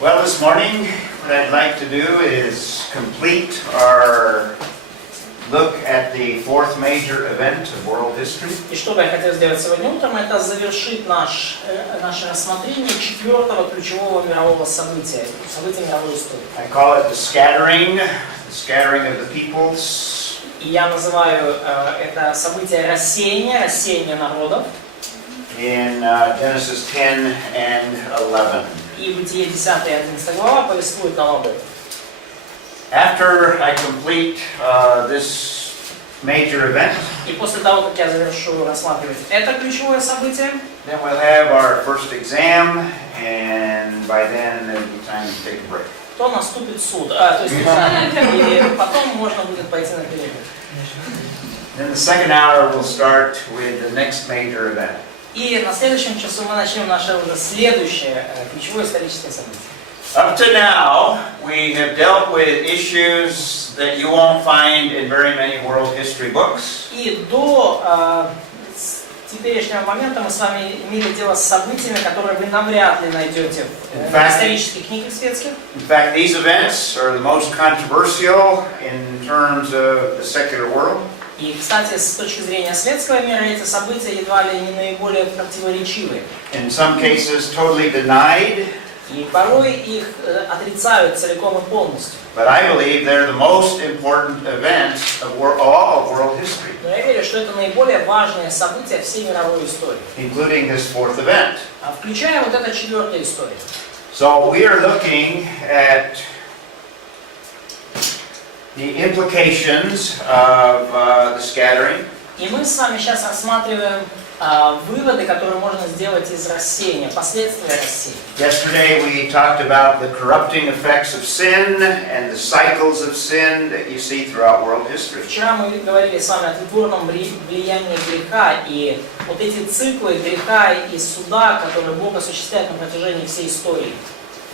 Well, this morning, what I'd like to do is complete our look at the fourth major event of world history. И что бы я хотел сделать сегодня утром, это завершить наше рассмотрение четвертого ключевого мирового события мировой истории. I call it the scattering of the peoples. И я называю это событие рассеяния народов. In Genesis 10 and 11. И Бытие 10 и 11 глава повествует нам об этом. After I complete this major event, И после того, как я завершу рассматривать это ключевое событие, then we'll have our first exam, and by then it'll be time to take a break. то наступит суд. То есть и потом можно будет пойти на перерыв. Then the second hour will start with the next major event. И на следующем часу мы начнем наше уже следующее ключевое историческое событие. Up to now, we have dealt with issues that you won't find in very many world history books. И до теперешнего момента мы с вами имели дело с событиями, которые вы навряд ли найдете в исторических книгах светских. In fact, these events are the most controversial in terms of the secular world. И, кстати, с точки зрения светского мира, эти события едва ли не наиболее противоречивые. In some cases, totally denied. И порой их отрицают целиком и полностью. But I believe they're the most important events of all of world history, Но я верю, что это наиболее важные события всей мировой истории, including this fourth event. включая вот эту четвертую историю. So we are looking at the implications of the scattering. И мы с вами сейчас рассматриваем выводы, которые можно сделать из рассеяния, последствия рассеяния. Yesterday we talked about the corrupting effects of sin and the cycles of sin that you see throughout world history. Вчера мы говорили с вами о тлетворном влиянии греха и вот эти циклы греха и суда, которые Бог осуществляет на протяжении всей истории.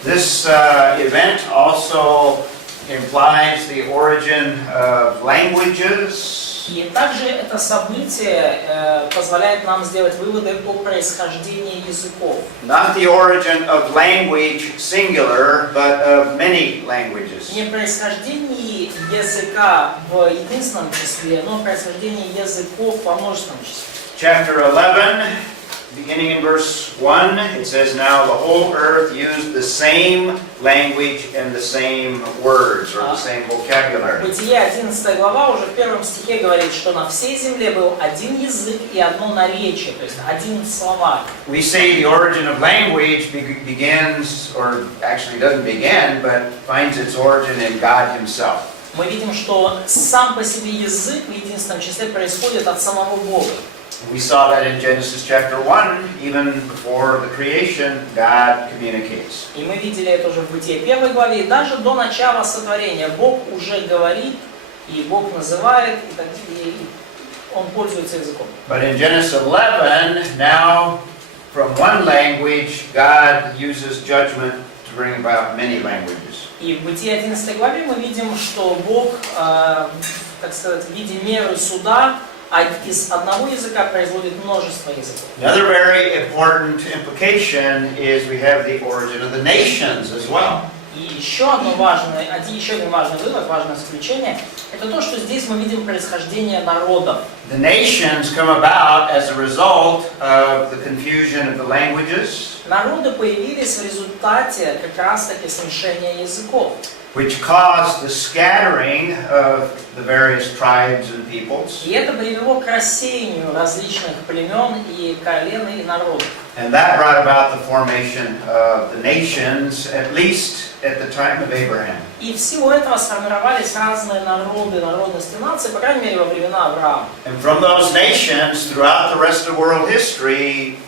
This event also implies the origin of languages. И также это событие позволяет нам сделать выводы о происхождении языков. Not the origin of language singular, but of many languages. Не происхождение языка в единственном числе, но происхождение языков во множественном числе. Chapter 11, beginning in verse 1, it says, "Now the whole earth used the same language and the same words, or the same vocabulary." Бытие 11 глава уже в первом стихе говорит, что на всей земле был один язык и одно наречие, то есть один словарь. We see the origin of language begins, or actually doesn't begin, but finds its origin in God Himself. Мы видим, что сам по себе язык в единственном числе происходит от самого Бога. We saw that in Genesis chapter 1, even before the creation, God communicates. И мы видели это уже в Бытие 1 главе, и даже до начала сотворения Бог уже говорит, и Бог называет, и Он пользуется языком. But in Genesis 11, now from one language, God uses judgment to bring about many languages. И в Бытие 11 главе мы видим, что Бог, так сказать, в виде меры суда, из одного языка производит множество языков. Another very important implication is we have the origin of the nations as well. И еще один важный вывод, важное заключение, это то, что здесь мы видим происхождение народов. The nations come about as a result of the confusion of the languages, Народы появились в результате как раз-таки смешения языков, which caused the scattering of the various tribes and peoples. и это привело к рассеянию различных племен и колен и народов. And that brought about the formation of the nations, at least at the time of Abraham. И всего этого сформировались разные народы, народности нации, по крайней мере, во времена Авраама. And from those nations, throughout the rest of world history,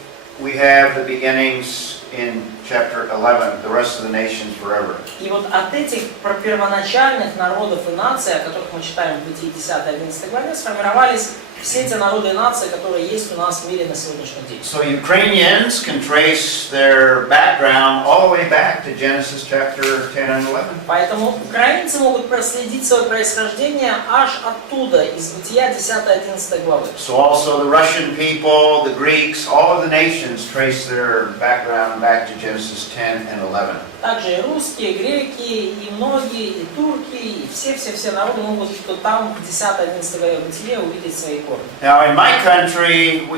we have the beginnings in chapter 11, the rest of the nations forever. И вот от этих первоначальных народов и наций, о которых мы читаем в Бытие 10-11 главе, сформировались все те народы и нации, которые есть у нас в мире на сегодняшний день. So Ukrainians can trace their background all the way back to Genesis chapter 10 and 11. Поэтому украинцы могут проследить свое происхождение аж оттуда, из Бытия 10-11 главы. So also the Russian people, the Greeks, all of the nations trace their background back to Genesis 10 and 11. Также и русские, и греки, и многие, и турки, и все народы могут там в 10-11 главе Бытия увидеть свои корни. Now in my country,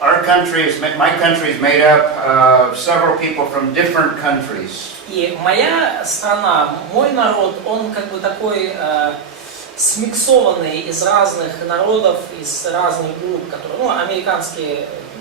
my country is made up of several people from different countries. И моя страна, мой народ, он как бы такой смиксованный из разных народов, из разных групп, которые, американский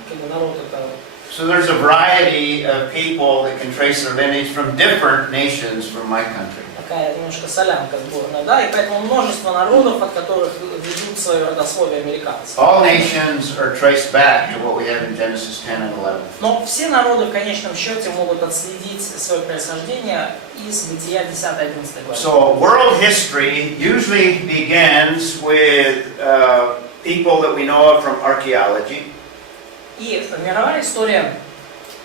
как бы, народ это. So there's a variety of people that can trace their lineage from different nations from my country. Такая немножко солянка сборная, да, и поэтому множество народов, от которых ведут свое родословие американцы. All nations are traced back to what we have in Genesis 10 and 11. Но все народы в конечном счете могут отследить свое происхождение из Бытия 10-11 главы. So world history usually begins with people that we know of from archaeology. И мировая история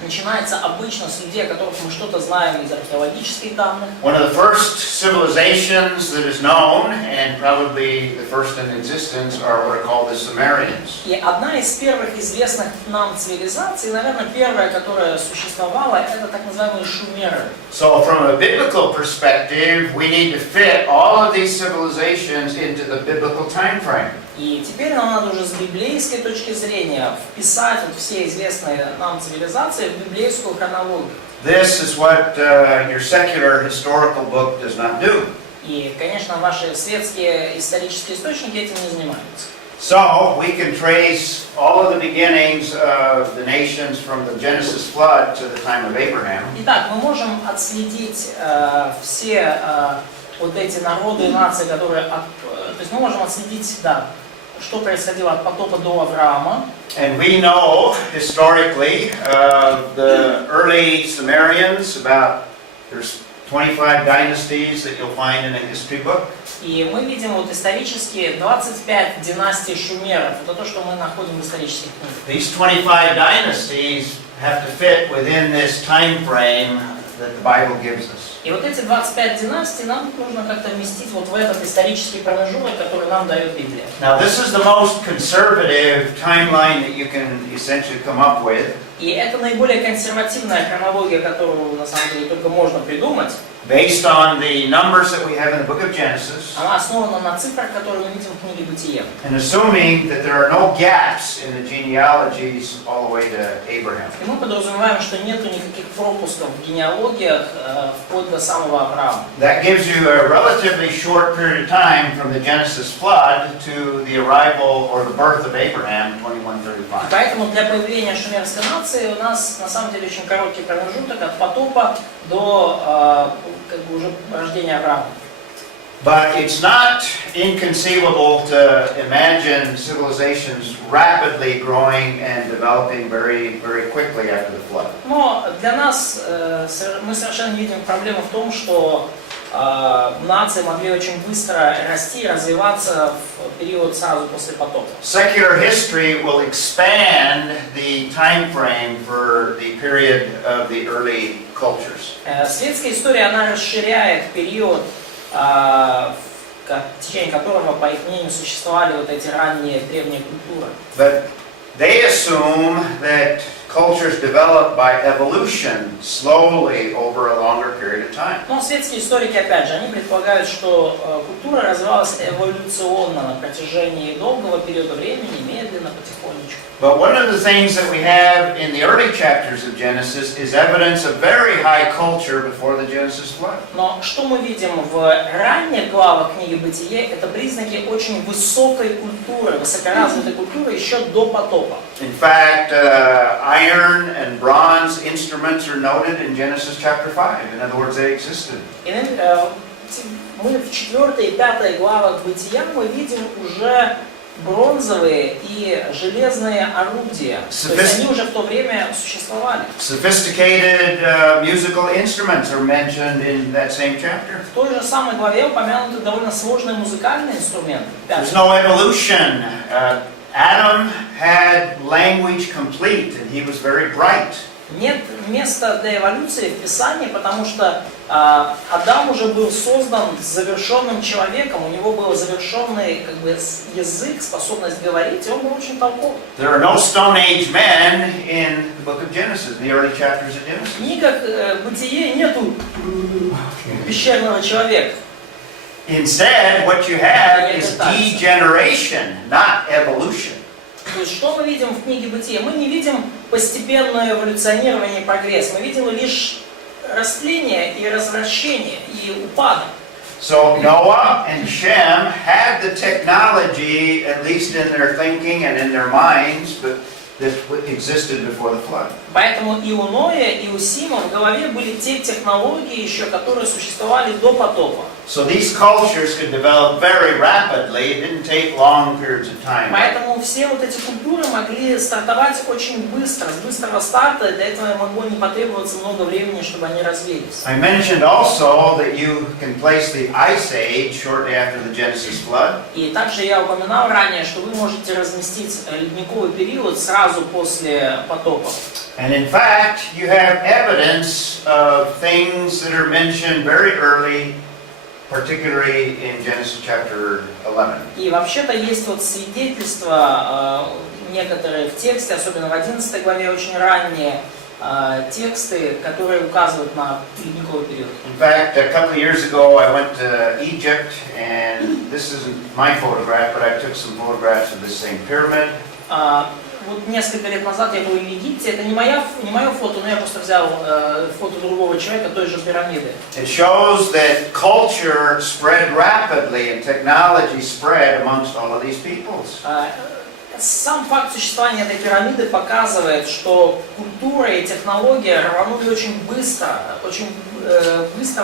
начинается обычно с людей, о которых мы что-то знаем из археологических данных. One of the first civilizations that is known, and probably the first in existence, are what are called the Sumerians. И одна из первых известных нам цивилизаций, наверное, первая, которая существовала, это так называемые шумеры. So from a biblical perspective, we need to fit all of these civilizations into the biblical time frame. И теперь нам надо уже с библейской точки зрения вписать вот все известные нам цивилизации в библейскую хронологию. This is what your secular historical book does not do. И, конечно, ваши светские исторические источники этим не занимаются. So we can trace all of the beginnings of the nations from the Genesis flood to the time of Abraham. Итак, мы можем отследить все вот эти народы и нации, которые, то есть мы можем отследить, да, что происходило от потопа до Авраама. And we know historically the early Sumerians, there's 25 dynasties that you'll find in a history book. И мы видим вот исторически 25 династий шумеров. Это то, что мы находим в исторических книгах. These 25 dynasties have to fit within this time frame that the Bible gives us. И вот эти 25 династий нам нужно как-то вместить вот в этот исторический промежуток, который нам дает Библия. Now this is the most conservative timeline that you can essentially come up with. И это наиболее консервативная хронология, которую на самом деле только можно придумать. Based on the numbers that we have in the book of Genesis. Она основана на цифрах, которые мы видим в книге Бытия. And assuming that there are no gaps in the genealogies all the way to Abraham. И мы подразумеваем, что нету никаких пропусков в генеалогиях вплоть до самого Авраама. That gives you a relatively short period of time from the Genesis flood to the arrival or the birth of Abraham, 2135. Поэтому для появления шумерской нации у нас на самом деле очень короткий промежуток от потопа до как бы уже рождения Авраама. But it's not inconceivable to imagine civilizations rapidly growing and developing very, very quickly after the flood. Но для нас мы совершенно не видим проблемы в том, что нации могли очень быстро расти и развиваться в период сразу после потопа. Secular history will expand the time frame for the period of the early cultures. Светская история, она расширяет период, в течение которого, по их мнению, существовали вот эти ранние древние культуры. But they assume that cultures develop by evolution slowly over a longer period of time. Но светские историки, опять же, они предполагают, что культура развивалась эволюционно на протяжении долгого периода времени, медленно, потихонечку. But one of the things that we have in the early chapters of Genesis is evidence of very high culture before the Genesis flood. Но что мы видим в ранних главах книги Бытие, это признаки очень высокой культуры, высокоразвитой культуры еще до потопа. In fact, iron and bronze instruments are noted in Genesis chapter 5. In other words, they existed. И мы в 4 и 5 главах Бытия мы видим уже бронзовые и железные орудия. То есть они уже в то время существовали. Sophisticated musical instruments are mentioned in that same chapter. В той же самой главе упомянуты довольно сложные музыкальные инструменты. There's no evolution Adam had language complete, and he was very bright. Нет места для эволюции в Писании, потому что Адам уже был создан завершенным человеком, у него был завершенный как бы язык, способность говорить, и он был очень толковый. There are no Stone Age men in the book of Genesis, in the early chapters of Genesis. В книгах Бытие нету пещерного человека. Instead, what you have is degeneration, not evolution. То есть, что мы видим в книге Бытия? Мы не видим постепенное эволюционирование и прогресс. Мы видим лишь растление и развращение, и упадок. So Noah and Shem had the technology, at least in their thinking and in their minds, but that existed before the flood. Поэтому и у Ноя, и у Сима в голове были те технологии еще, которые существовали до потопа. So these cultures could develop very rapidly. It didn't take long periods of time. Поэтому все вот эти культуры могли стартовать очень быстро, с быстрого старта, и для этого могло не потребоваться много времени, чтобы они развились. I mentioned also that you can place the Ice Age shortly after the Genesis flood. И также я упоминал ранее, что вы можете разместить ледниковый период сразу после потопа. And in fact, you have evidence of things that are mentioned very early, particularly in Genesis chapter 11. И вообще-то есть вот свидетельства некоторые в тексте, особенно в 11 главе, очень ранние тексты, которые указывают на ледниковый период. In fact, a couple of years ago, I went to Egypt, and this isn't my photograph, but I took some photographs of this same pyramid. Вот несколько лет назад я был в Египте. Это не мое фото, но я просто взял фото другого человека, той же пирамиды. It shows that culture spread rapidly and technology spread amongst all of these peoples. Сам факт существования этой пирамиды показывает, что культура и технология рванули очень быстро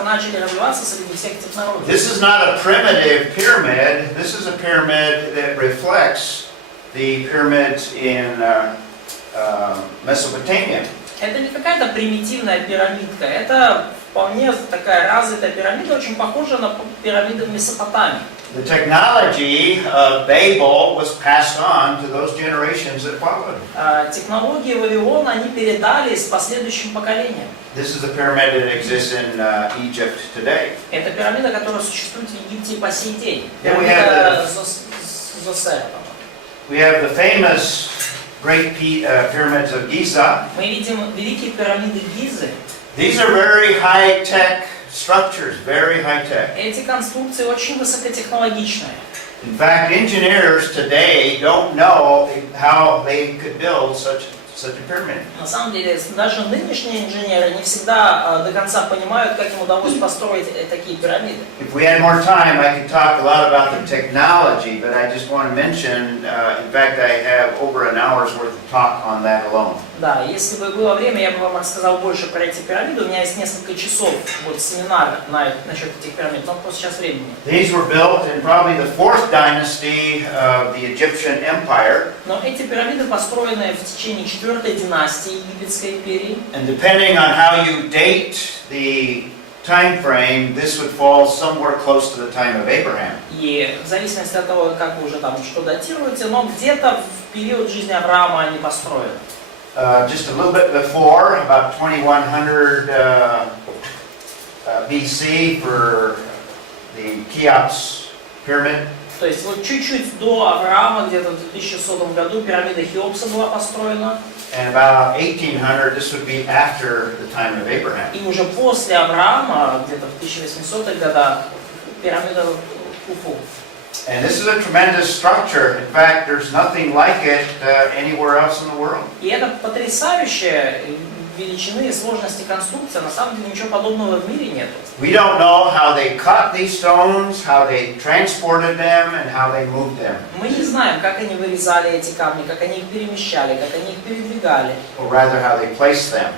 начали развиваться среди всех этих народов. This is not a primitive pyramid. This is a pyramid that reflects the pyramids in Mesopotamia. Это не какая-то примитивная пирамидка, это вполне такая развитая пирамида, очень похожа на пирамиды в Месопотамии. The technology of Babel was passed on to those generations that followed. Технологии Вавилона они передались последующим поколениям. This is the pyramid that exists in Egypt today. Это пирамида, которая существует в Египте по сей день. Yeah, Пирамида Зосера. We have the famous great pyramids of Giza. Мы видим великие пирамиды Гизы. These are very high-tech structures, very high-tech. Эти конструкции очень высокотехнологичные. In fact, engineers today don't know how they could build such a pyramid. На самом деле, даже нынешние инженеры не всегда до конца понимают, как им удалось построить такие пирамиды. If we had more time, I could talk a lot about the technology, but I just want to mention, in fact, I have over an hour's worth of talk on that alone. Да, если бы было время, я бы вам рассказал больше про эти пирамиды. У меня есть несколько часов семинара насчет этих пирамид, но просто сейчас времени. These were built in probably the 4th dynasty of the Egyptian Empire. Но эти пирамиды построены в течение 4-й династии Египетской империи. And depending on how you date the Timeframe, this would fall somewhere close to the time of Abraham. И в зависимости от того, как вы уже там что датируете, но где-то в период жизни Авраама они построены. Just a little bit before, about 2100 BC for the Cheops pyramid. То есть вот чуть-чуть до Авраама, где-то в 2100 году, пирамида Хеопса была построена. And about 1800, this would be after the time of Abraham. И уже после Авраама, где-то в 1800-х годах, пирамида Куфу. And this is a tremendous structure. In fact, there's nothing like it anywhere else in the world. И это потрясающая величины и сложности конструкции. На самом деле ничего подобного в мире нет. We don't know how they cut these stones, how they transported them, and how they moved them. Мы не знаем, как они вырезали эти камни, как они их перемещали, как они их передвигали. Or rather, how they placed them.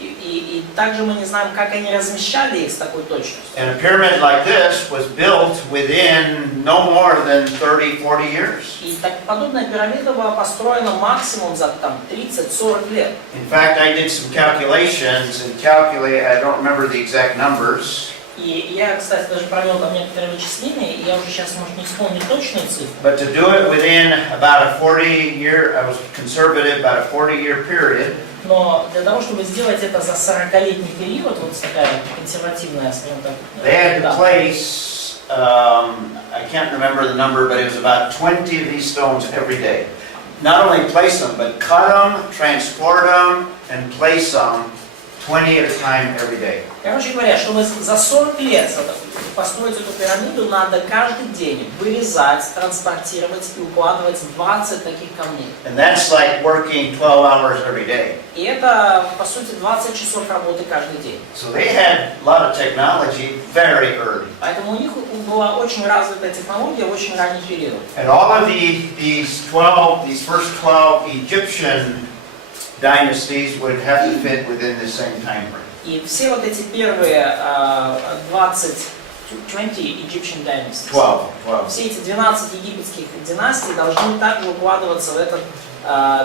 И также мы не знаем, как они размещали их с такой точностью. And a pyramid like this was built within no more than 30-40 years. И так подобная пирамида была построена максимум за 30-40 лет. In fact, I did some calculations and I don't remember the exact numbers. И я, кстати, даже провел там некоторые вычисления, и я уже сейчас, может, не вспомню точную цифру. But to do it within about a 40-year, I was conservative, about a 40-year period. Но для того, чтобы сделать это за 40-летний период, вот такая консервативная, скажем так, They had to place, I can't remember the number, but it was about 20 of these stones every day. Not only place them, but cut them, transport them, and place them 20 at a time every day. Короче говоря, чтобы за 40 лет построить эту пирамиду, надо каждый день вырезать, транспортировать и укладывать 20 таких камней. And that's like working 12 hours every day. И это, по сути, 20 часов работы каждый день. So they had a lot of technology very early. Поэтому у них была очень развитая технология в очень ранний период. And all of these first 12 Egyptian dynasties would have to fit within the same time frame. И все вот эти первые 20 Egyptian dynasties, 12. все эти 12 египетских династий должны также укладываться в этот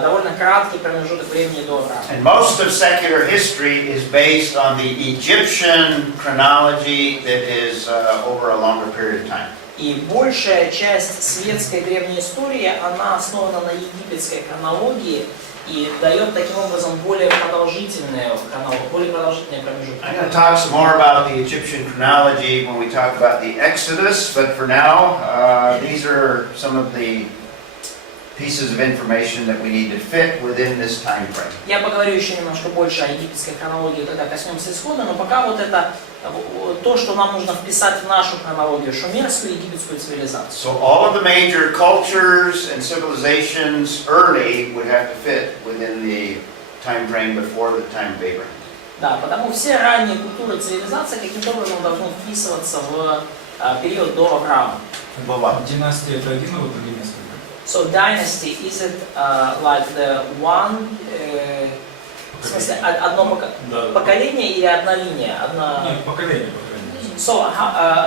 довольно краткий промежуток времени до Авраама. And most of secular history is based on the Egyptian chronology that is over a longer period of time. И большая часть светской древней истории, она основана на египетской хронологии и дает таким образом более продолжительный промежуток. I'm going to talk some more about the Egyptian chronology when we talk about the Exodus, but for now, these are some of the pieces of information that we need to fit within this time frame. Я поговорю еще немножко больше о египетской хронологии, когда коснемся исхода, но пока вот это то, что нам нужно вписать в нашу хронологию, шумерскую египетскую цивилизацию. So all of the major cultures and civilizations early would have to fit within the time frame before the time of Abraham. Да, потому все ранние культуры цивилизации каким-то образом должны вписываться в период до Авраама. Династия это один род или несколько? So dynasty, is it like the one, в смысле, одно поколение или одна линия? Нет, поколение. So,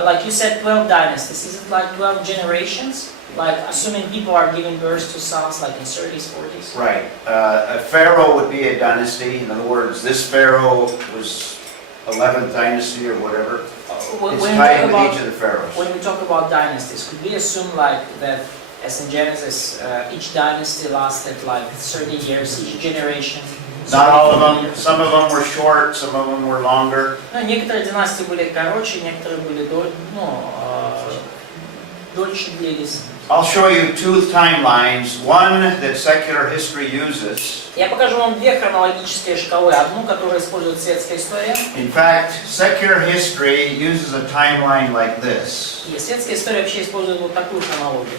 like you said, 12 dynasties, is it like 12 generations? Like, assuming people are giving birth to sons like in 30s, 40s? Right. A pharaoh would be a dynasty. In other words, this pharaoh was 11th dynasty or whatever. It's tied with each of the pharaohs. When we talk about dynasties, could we assume like that, as in Genesis, each dynasty lasted like 30 years, each generation? Not all of them. Some of them were short, some of them were longer. Ну, некоторые династии были короче, некоторые были дольше длились. I'll show you two timelines, one that secular history uses. Я покажу вам две хронологические шкалы. Одну, которую использует светская история. In fact, secular history uses a timeline like this. И светская история вообще использует вот такую хронологию.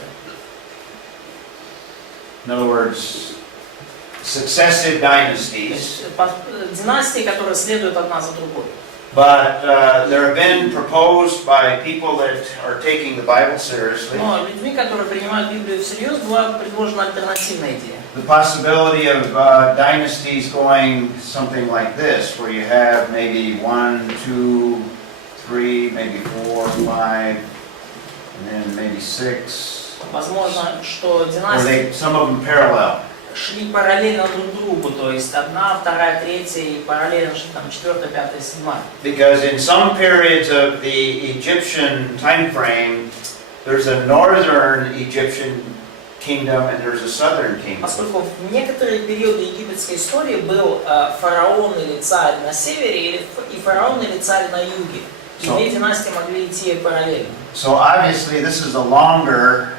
In other words, successive dynasties. Династии, которые следуют одна за другой. But there have been proposed by people that are taking the Bible seriously. Но людьми, которые принимают Библию всерьез, была предложена альтернативная идея. The possibility of dynasties going something like this, where you have maybe 1, 2, 3, maybe 4, 5, and then maybe 6. Возможно, что Or династии some of them parallel. шли параллельно друг другу, то есть одна, вторая, третья и параллельно там четвертая, пятая, седьмая. Because in some periods of the Egyptian time frame, there's a northern Egyptian kingdom and there's a southern kingdom. Поскольку в некоторые периоды египетской истории был фараон или царь на севере и фараон или царь на юге. И две династии могли идти параллельно. So obviously this is a longer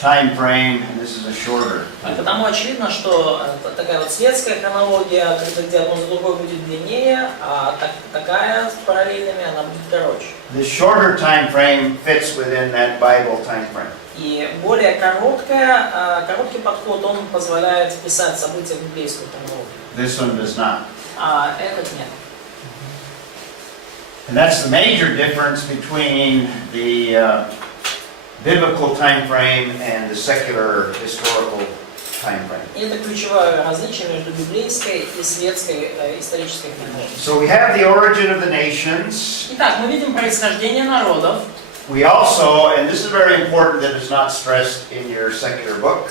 time frame and this is a shorter. Потому очевидно, что такая вот светская хронология, где одно за другой будет длиннее, а такая с параллельными она будет короче. The shorter time frame fits within that Bible time frame. И более короткий подход, он позволяет вписать события в библейскую хронологию. This one does not. А этот нет. And that's the major difference between the biblical time frame and the secular historical time frame. И это ключевое различие между библейской и светской исторической хронологией. So we have the origin of the nations. Итак, мы видим происхождение народов. We also, and this is very important that is not stressed in your secular book.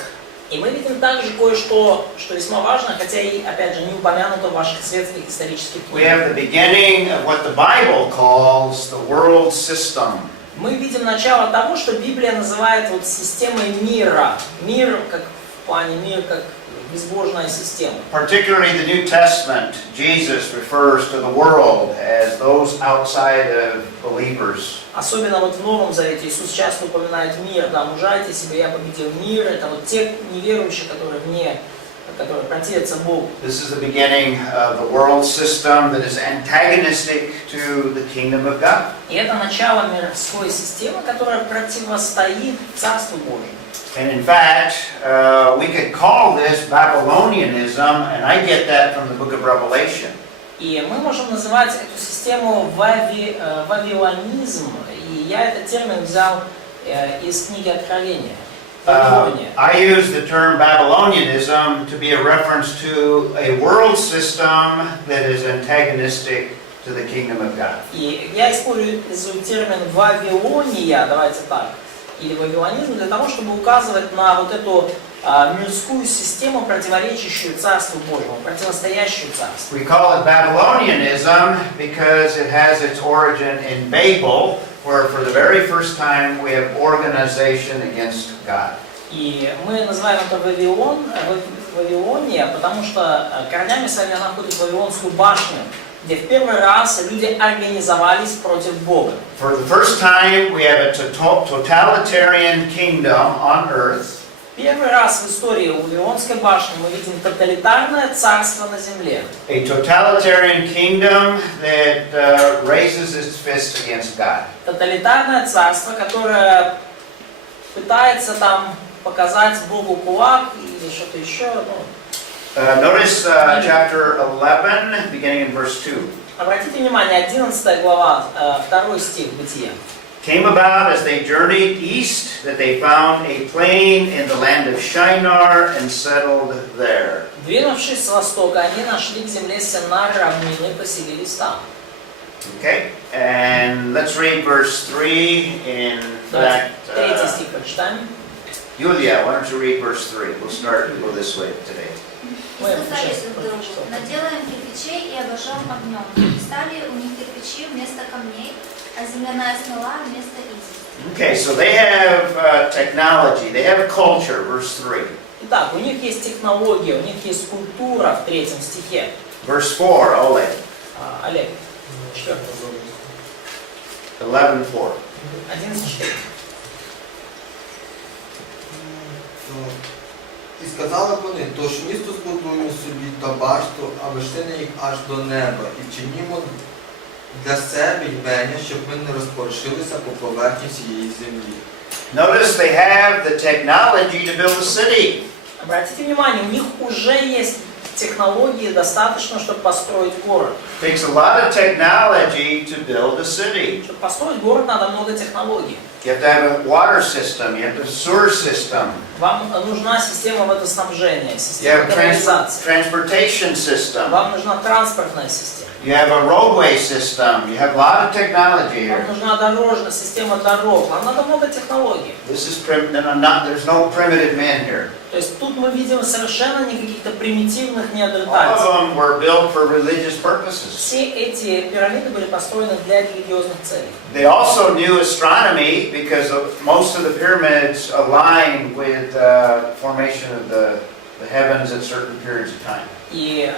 И мы видим также кое-что, что весьма важно, хотя и, опять же, не упомянуто в ваших светских исторических We книгах. have the beginning of what the Bible calls the world system. Мы видим начало того, что Библия называет вот системой мира. Мир, как в плане мир, как безбожная система. Particularly the New Testament, Jesus refers to the world as those outside of believers. Особенно вот в Новом Завете Иисус часто упоминает мир, да, мужайте себе, я победил мир. Это вот те неверующие, которые вне, которые противятся Богу. This is the beginning of the world system that is antagonistic to the kingdom of God. И это начало мирской системы, которая противостоит Царству Божьему. And in fact, we could call this Babylonianism, and I get that from the book of Revelation. И мы можем называть эту систему вавилонизм, и я этот термин взял из книги Откровения. I use the term Babylonianism to be a reference to a world system that is antagonistic to the kingdom of God. И я использую термин Вавилония, давайте так, или вавилонизм, для того, чтобы указывать на вот эту мирскую систему, противоречащую Царству Божьему, противостоящую Царству. We call it Babylonianism because it has its origin in Babel, where for the very first time we have organization against God. И мы называем это Вавилония, потому что корнями своими она находит Вавилонскую башню, где в первый раз люди организовались против Бога. For the first time we have a totalitarian kingdom on earth. Первый раз в истории у Вавилонской башни мы видим тоталитарное царство на земле. A totalitarian kingdom that raises its fist against God. Тоталитарное царство, которое пытается там показать Богу кулак или что-то еще. Notice chapter 11, beginning in verse 2. Обратите внимание, 11 глава, 2 стих Бытия. Came about as they journeyed east that they found a plain in the land of Shinar and settled there. Двинувшись с востока, они нашли к земле Синар, равнины, поселились там. Okay, and let's read verse 3 in fact. Третий стих прочитаем. Yulia, why don't you read verse 3? We'll go this way today. И сказали друг другу: наделаем кирпичей и обожжем огнем. И стали у них кирпичи вместо камней, а земляная смола вместо извести. Okay, so they have technology, they have culture, verse 3. Итак, у них есть технология, у них есть культура в третьем стихе. Verse 4, Oleg. Олег, 4. 11:4. 11:4. І сказали вони: тож місто збудуємо собі та башту, а вершини їх аж до неба, і вчинімо для себе ймення, щоб ми не розпорушилися по поверхні всієї землі. Notice they have the technology to build a city. Обратите внимание, у них уже есть технологии достаточно, чтобы построить город. It takes a lot of technology to build a city. Чтобы построить город, надо много технологий. You have to have a water system, you have to have a sewer system. Вам нужна система водоснабжения, You система have a канализации. transportation system. Вам нужна транспортная система. You have a roadway system. You have a lot of technology Вам here. нужна дорожная система дорог. Вам надо много технологий. This is there's no primitive men here. То есть тут мы видим совершенно не каких-то примитивных All of неандертальцев. them were built for religious purposes. Все эти пирамиды были построены для религиозных целей. They also knew astronomy because most of the pyramids align with formation of the heavens at certain periods of time. И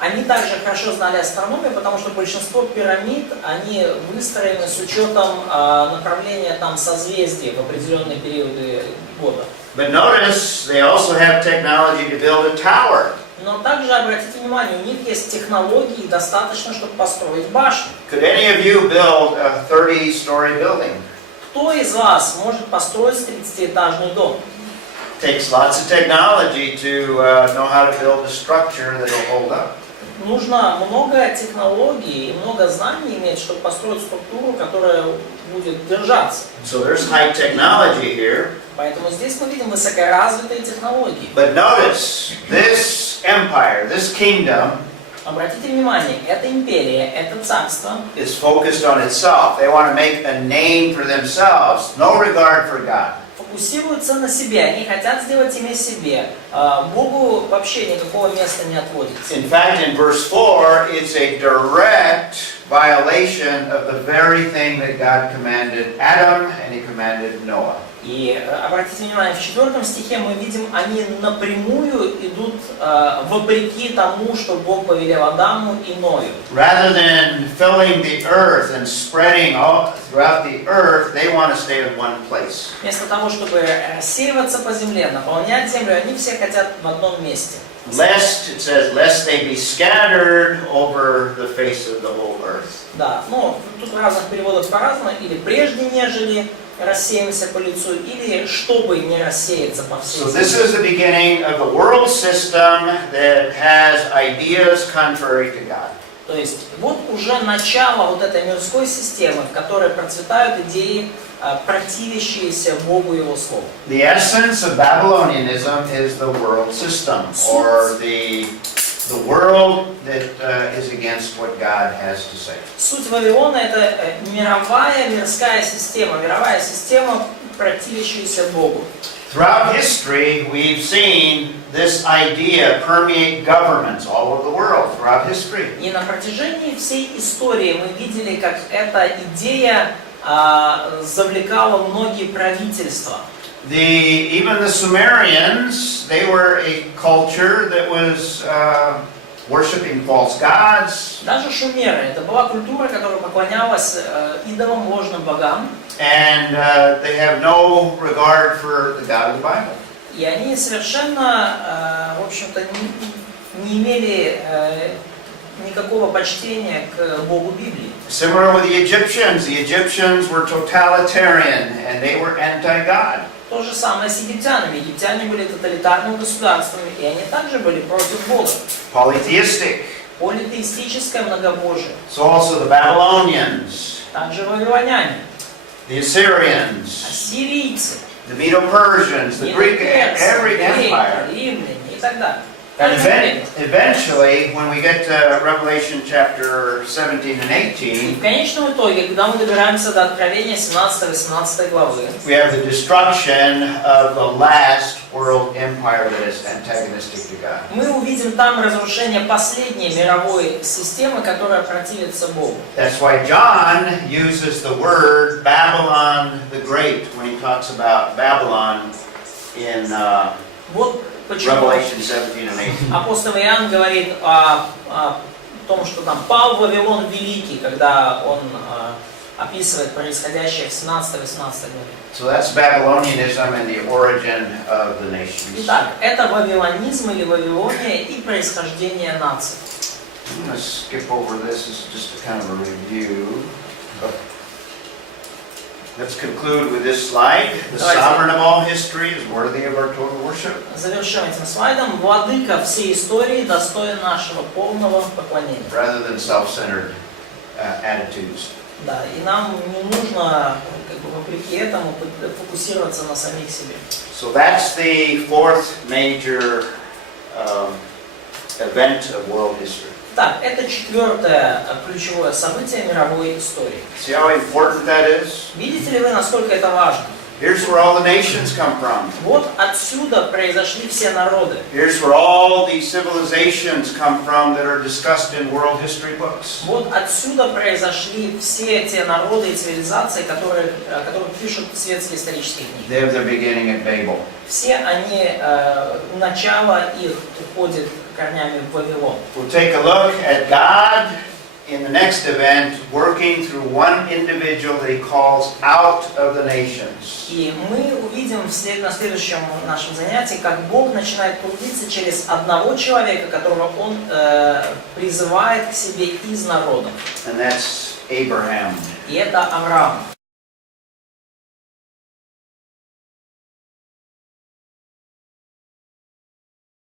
они также хорошо знали астрономию, потому что большинство пирамид, они выстроены с учетом направления там созвездий в определенные периоды года. But notice they also have technology to build a tower. Но также обратите внимание, у них есть технологии достаточно, чтобы построить башню. Could any of you build a 30-story building? Кто из вас может построить 30-этажный дом? Takes lots of technology to know how to build a structure that will hold up. Нужно много технологий и много знаний иметь, чтобы построить структуру, которая будет держаться. So there's high technology here. Поэтому здесь мы видим высокоразвитые технологии. But notice, this empire, this kingdom Обратите внимание, эта империя, это царство is focused on itself. They want to make a name for themselves, no regard for God. фокусируются на себе, они хотят сделать имя себе. Богу вообще никакого места не отводится. In fact, in verse 4, it's a direct violation of the very thing that God commanded Adam and He commanded Noah. И обратите внимание, в 4 стихе мы видим, они напрямую идут вопреки тому, что Бог повелел Адаму и Ною. Rather than filling the earth and spreading all throughout the earth, they want to stay in one place. Вместо того, чтобы рассеиваться по земле, наполнять землю, они все хотят в одном месте. Lest, it says, lest they be scattered over the face of the whole earth. Да, но тут в разных переводах по-разному, или прежде нежели рассеемся по лицу, или чтобы не рассеяться по всей So земле. this is the beginning of the world system that has ideas contrary to God. То есть вот уже начало вот этой мирской системы, в которой процветают идеи, противящиеся Богу и Его Слову. The essence of Babylonianism is the world system, or the world that is against what God has to say. Суть Вавилона — это мирская система, противящаяся Богу. Throughout history, we've seen this idea permeate governments all over the world throughout history. И на протяжении всей истории мы видели, как эта идея завлекала многие правительства. Even the Sumerians, they were a culture that was worshiping false gods. Даже шумеры — это была культура, которая поклонялась идолам, ложным богам. And they have no regard for the God of the Bible. И они совершенно, в общем-то, не имели никакого почтения к Богу Библии. Similar with the Egyptians were totalitarian and they were anti-God. То же самое с египтянами. Египтяне были тоталитарными государствами, и они также были против Бога. Polytheistic. Политеистическое многобожие. So also the Babylonians, Также вавилоняне, the Assyrians, ассирийцы, the Medo-Persians, the Greek, every empire. римляне и так далее. And eventually, when we get to Revelation chapter 17 and И 18, в конечном итоге, когда мы добираемся до Откровения 17-18 главы, we have the destruction of the last world empire that is antagonistic to God. мы увидим там разрушение последней мировой системы, которая противится Богу. That's why John uses the word Babylon the Great when he talks about Babylon in Вот почему Revelation 17 and 18. апостол Иоанн говорит о том, что там пал Вавилон Великий, когда он описывает происходящее в 17-18 главе. So that's Babylonianism and the origin of the nations. Итак, это вавилонизм или Вавилония и происхождение наций. I'm going to skip over this. This is just a kind of a review. Let's conclude with this slide. The sovereign of all history is worthy of our total worship. Завершим этим слайдом. Владыка всей истории достоин нашего полного поклонения. Rather than self-centered attitudes. Да, и нам не нужно, вопреки этому, фокусироваться на самих себе. So that's the fourth major event of world history. Так, это 4-е ключевое событие мировой истории. See how important that is? Видите ли вы, насколько это важно? Here's where all the nations come from. Вот отсюда произошли все народы. Here's where all the civilizations come from that are discussed in world history books. Вот отсюда произошли все те народы и цивилизации, которые пишут светские исторические книги. They have their beginning at Babel. Все они, начало их уходит корнями в Вавилон. We'll take a look at God in the next event, working through one individual that He calls out of the nations. И мы увидим на следующем нашем занятии, как Бог начинает трудиться через одного человека, которого Он призывает к себе из народа. And that's Abraham. И это Авраам.